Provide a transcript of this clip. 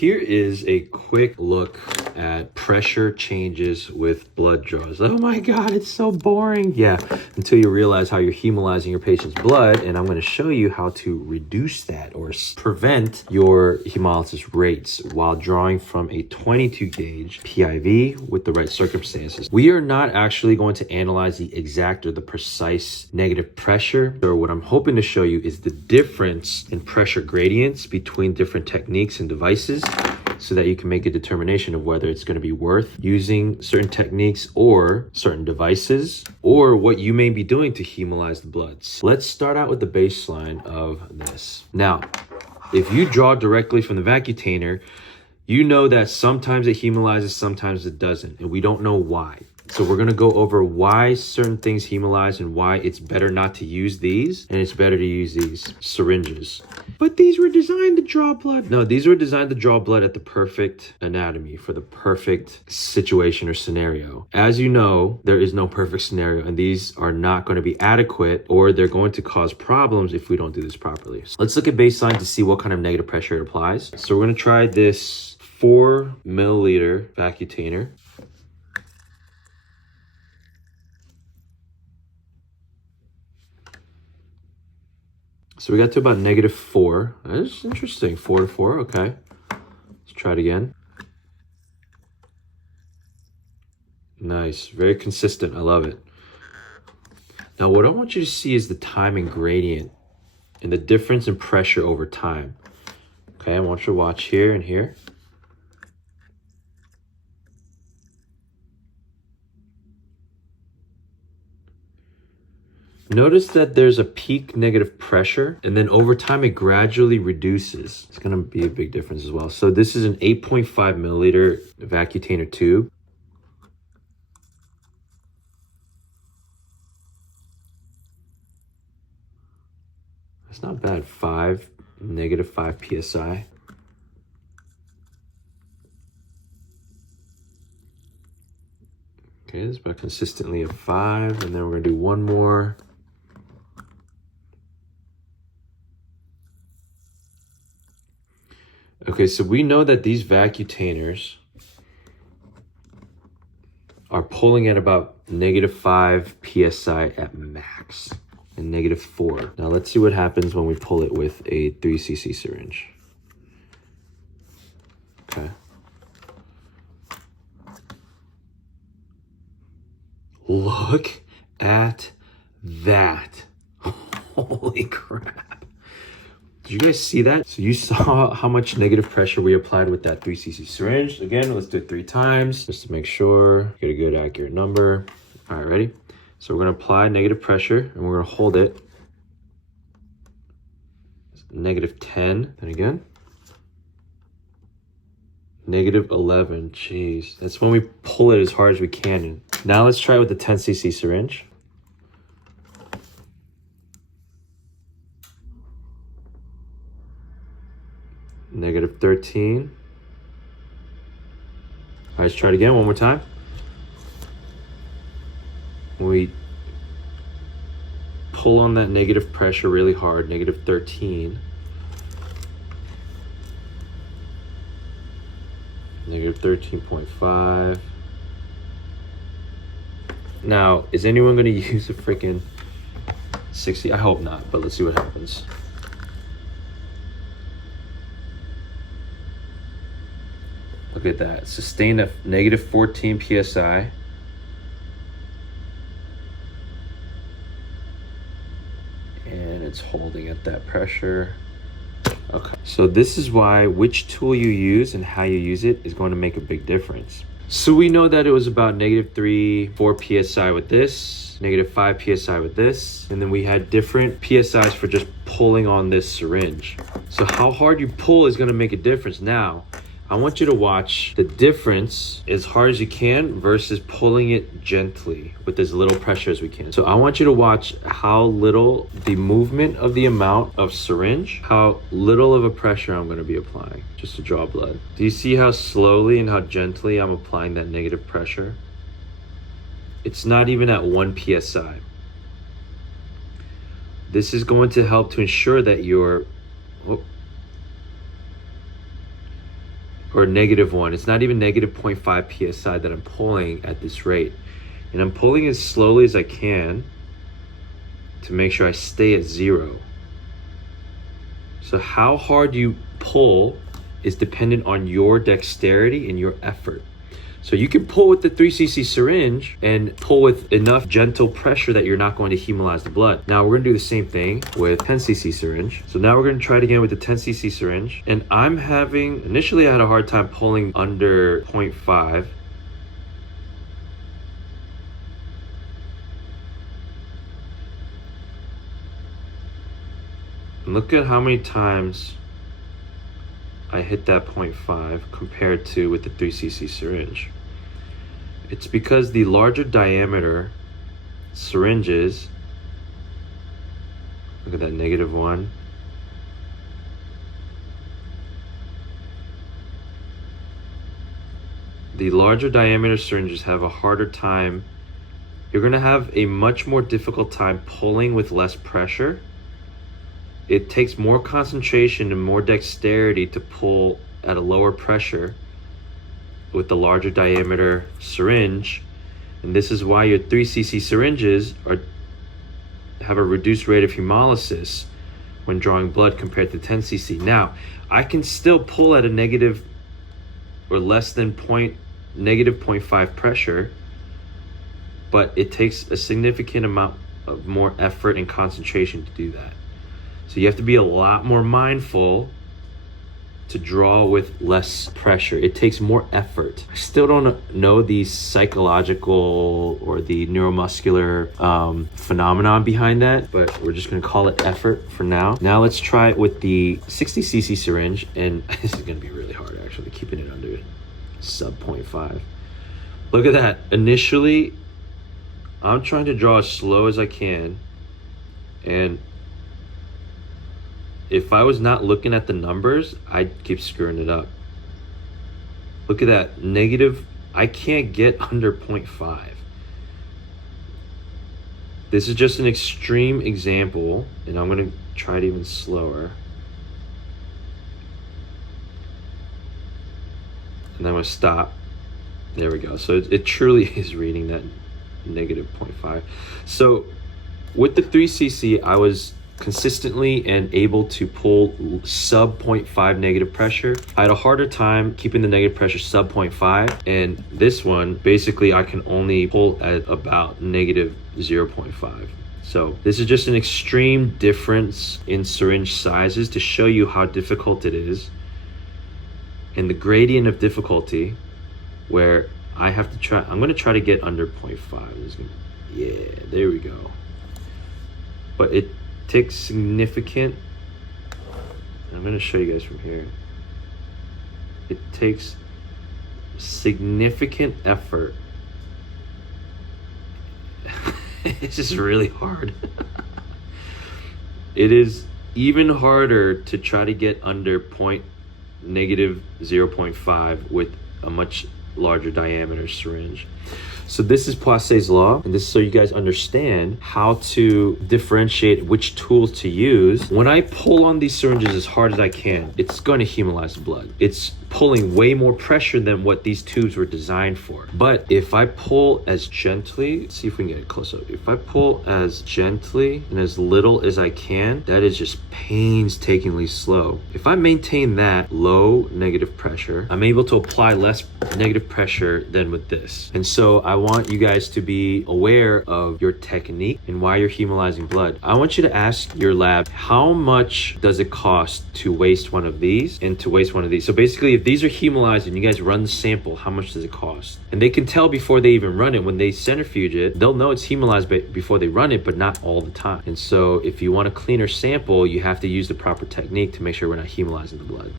here is a quick look at pressure changes with blood draws. Oh my God, it's so boring. Yeah, until you realize how you're hemolyzing your patient's blood. And I'm gonna show you how to reduce that or prevent your hemolysis rates while drawing from a 22 gauge PIV with the right circumstances. We are not actually going to analyze the exact or the precise negative pressure. So what I'm hoping to show you is the difference in pressure gradients between different techniques and devices, so that you can make a determination of whether it's going to be worth using certain techniques or certain devices, or what you may be doing to hemolyze the blood. So let's start out with the baseline of this. Now, if you draw directly from the Vacutainer, you know that sometimes it hemolyzes, sometimes it doesn't, and we don't know why. So we're gonna go over why certain things hemolyze and why it's better not to use these, and it's better to use these syringes. But these were designed to draw blood. No, these were designed to draw blood at the perfect anatomy for the perfect situation or scenario. As you know, there is no perfect scenario, and these are not gonna be adequate, or they're going to cause problems if we don't do this properly. So let's look at baseline to see what kind of negative pressure it applies. So we're gonna try this 4 milliliter Vacutainer. So we got to about -4. That's interesting. 4 to 4. Okay. Let's try it again. Nice. Very consistent. I love it. Now, what I want you to see is the time and gradient and the difference in pressure over time. Okay. I want you to watch here and here. Notice that there's a peak negative pressure, and then over time it gradually reduces. It's gonna be a big difference as well. So this is an 8.5 milliliter Vacutainer tube. That's not bad, -5 PSI. Okay, this is about consistently a 5, and then we're gonna do one more. Okay, so we know that these Vacutainers are pulling at about -5 PSI at max and -4. Now let's see what happens when we pull it with a 3cc syringe. Okay. Look at that. Holy crap. Did you guys see that? So you saw how much negative pressure we applied with that 3cc syringe. Again, let's do it 3 times just to make sure, get a good accurate number. All right, ready? So we're gonna apply negative pressure and we're gonna hold it. -10, then again. -11, jeez. That's when we pull it as hard as we can. Now let's try it with the 10cc syringe. -13. All right, let's try it again one more time. We pull on that negative pressure really hard, -13. -13.5. Now, is anyone gonna use a freaking 60? I hope not, but let's see what happens. Look at that, sustained at -14 PSI. And it's holding at that pressure. Okay, so this is why which tool you use and how you use it is going to make a big difference. So we know that it was about -3, 4 PSI with this, -5 PSI with this, and then we had different PSIs for just pulling on this syringe. So how hard you pull is gonna make a difference. Now, I want you to watch the difference as hard as you can versus pulling it gently with as little pressure as we can. So I want you to watch how little the movement of the amount of syringe, how little of a pressure I'm gonna be applying just to draw blood. Do you see how slowly and how gently I'm applying that negative pressure? It's not even at 1 PSI. This is going to help to ensure that or -1. It's not even -0.5 psi that I'm pulling at this rate. And I'm pulling as slowly as I can to make sure I stay at 0. So how hard you pull is dependent on your dexterity and your effort. So you can pull with the 3cc syringe and pull with enough gentle pressure that you're not going to hemolyze the blood. Now we're gonna do the same thing with 10cc syringe. So now we're gonna try it again with the 10cc syringe. And initially I had a hard time pulling under 0.5. And look at how many times I hit that 0.5 compared to with the 3cc syringe. It's because the larger diameter syringes, look at that -1. The larger diameter syringes have a harder time. You're gonna have a much more difficult time pulling with less pressure. It takes more concentration and more dexterity to pull at a lower pressure with the larger diameter syringe. And this is why your 3cc syringes have a reduced rate of hemolysis when drawing blood compared to 10cc. Now, I can still pull at a negative or less than -0.5 pressure, but it takes a significant amount of more effort and concentration to do that. So you have to be a lot more mindful to draw with less pressure. It takes more effort. I still don't know the psychological or the neuromuscular phenomenon behind that, but we're just gonna call it effort for now. Now let's try it with the 60cc syringe, and this is gonna be really hard actually, keeping it under sub 0.5. Look at that. Initially, I'm trying to draw as slow as I can, and if I was not looking at the numbers, I'd keep screwing it up. Look at that, negative, I can't get under 0.5. This is just an extreme example, and I'm gonna try it even slower. And I'm gonna stop. There we go. So it truly is reading that -0.5. So with the 3cc, I was consistently and able to pull sub 0.5 negative pressure. I had a harder time keeping the negative pressure sub 0.5, and this one, basically I can only pull at about -0.5. So this is just an extreme difference in syringe sizes to show you how difficult it is, and the gradient of difficulty where I have to try. I'm gonna try to get under 0.5. Yeah, there we go. But it takes significant, I'm going to show you guys from here. It takes significant effort. It's just really hard. It is even harder to try to get under -0.5 with a much larger diameter syringe. So this is Poiseuille's law, and this is so you guys understand how to differentiate which tools to use. When I pull on these syringes as hard as I can, it's going to hemolyze the blood. It's pulling way more pressure than what these tubes were designed for. But if I pull as gently, let's see if we can get it close up. If I pull as gently and as little as I can, that is just painstakingly slow. If I maintain that low negative pressure, I'm able to apply less negative pressure than with this. And so I want you guys to be aware of your technique and why you're hemolyzing blood. I want you to ask your lab, how much does it cost to waste one of these and to waste one of these? So basically, if these are hemolyzed and you guys run the sample, how much does it cost? And they can tell before they even run it. When they centrifuge it, they'll know it's hemolyzed before they run it, but not all the time. And so if you want a cleaner sample, you have to use the proper technique to make sure we're not hemolyzing the blood.